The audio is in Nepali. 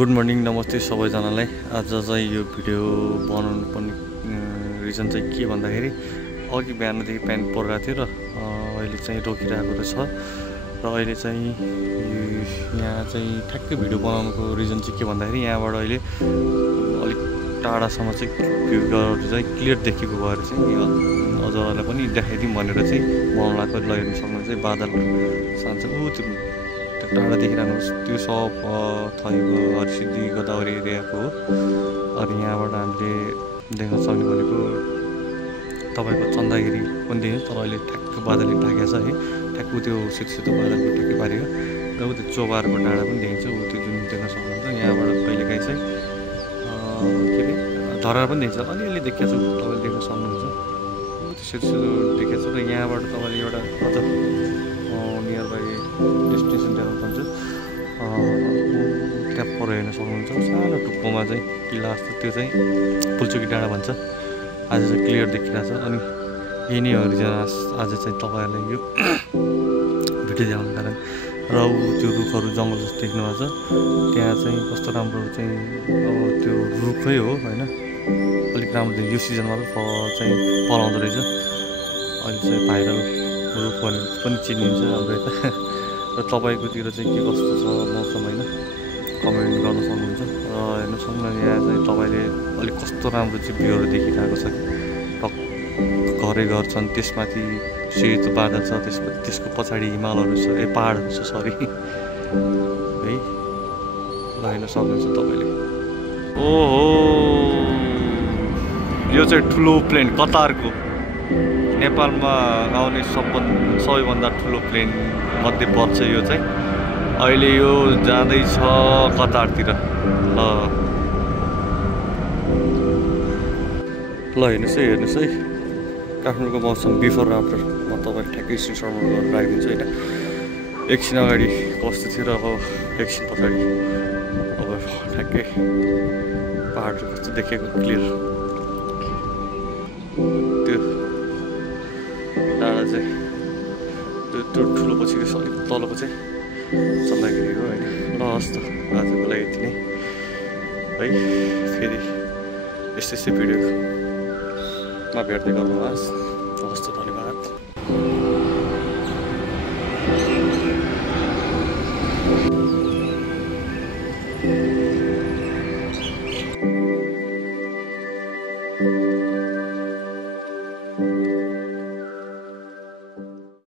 गुड मर्निङ नमस्ते सबैजनालाई। आज चाहिँ यो भिडियो बनाउनु पर्ने रिजन चाहिँ के भन्दाखेरि अघि बिहानदेखि प्यान्ट परिरहेको थियो र अहिले चाहिँ रोकिरहेको रहेछ र अहिले चाहिँ यहाँ चाहिँ ठ्याक्कै भिडियो बनाउनुको रिजन चाहिँ के भन्दाखेरि यहाँबाट अहिले अलिक टाढासम्म चाहिँ भ्यूहरू चाहिँ क्लियर देखेको भएर चाहिँ अझलाई पनि देखाइदिउँ भनेर चाहिँ बनाउनको लगाइदिनु सक्नुहुन्छ। बादल सान्छ त्यो टाढा देखिरहनुहोस्, त्यो सब थैको हरिसिद्धि गोदावरी एरियाको हो। अनि यहाँबाट हामीले देख्न सक्ने भनेको तपाईँको चन्दागिरी पनि देखिन्छ, तर अहिले ठ्याक्क बादलले ढाकेको छ है। ठ्याक्क त्यो सेतो सेतो बादलको ठ्याक्कै पारेको र ऊ त्यो चोबारको डाँडा पनि देखिन्छ, ऊ त्यो जुन देख्न सक्नुहुन्छ। यहाँबाट कहिलेकाहीँ चाहिँ के अरे धरा पनि देखिन्छ, अलिअलि देखेको छु, तपाईँले देख्न सक्नुहुन्छ। त्यो सेतो सेतो देखेको छु र यहाँबाट तपाईँले एउटा अझ नियर बाई डेस्टिनेसन देखाउनुहुन्छ। त्यहाँ पर हेर्न सक्नुहुन्छ, सानो टुप्पोमा चाहिँ किल्ला जस्तो, त्यो चाहिँ पुल्चोकी डाँडा भन्छ। आज चाहिँ क्लियर देखिरहेको छ। अनि यही नै हो रिजन आज चाहिँ तपाईँहरूलाई यो भिडियो देखाउनु कारण। र त्यो रुखहरू जङ्गल जस्तो देख्नु भएको छ, त्यहाँ चाहिँ कस्तो राम्रो चाहिँ अब त्यो रुखै हो होइन, अलिक राम्रो यो सिजनमा चाहिँ पलाउँदो रहेछ। अहिले चाहिँ भाइरल रुख भनेर पनि चिनिन्छ हाम्रो यता। र तपाईँकोतिर चाहिँ के कस्तो छ मौसम होइन, कमेन्ट गर्न सक्नुहुन्छ। र हेर्नु सक्नुहुन्छ यहाँ चाहिँ तपाईँले अलिक कस्तो राम्रो चाहिँ भ्यूहरू देखिरहेको छ कि घरै घर छन्, त्यसमाथि सेतो बादल छ, त्यसको पछाडि हिमालहरू छ, पहाडहरू छ सरी है, ल हेर्न सक्नुहुन्छ तपाईँले। ओहो, यो चाहिँ ठुलो प्लेन कतारको, नेपालमा आउने सबैभन्दा ठुलो प्लेन मध्ये पर्छ यो चाहिँ। अहिले यो जाँदैछ कतारतिर। ल हेर्नुहोस् है काठमाडौँको मौसम बिफोर र आफ्टर म तपाईँलाई ठ्याक्कै स्क्रिनसट गरेर राखिदिन्छु होइन। एकछिन अगाडि कस्तो थियो र अब एकछिन पछाडि अब ठ्याक्कै पहाडहरू कस्तो देखेको क्लियर। त्यो डाँडा चाहिँ त्यो ठुलो पछिको अलिक तलको चाहिँ चन्दागिरी हो होइन। ल हस् त आजको लागि यति नै है, फेरि यस्तै भिडियोमा भेट्दै गर्नुहोस्। हस् त, धन्यवाद।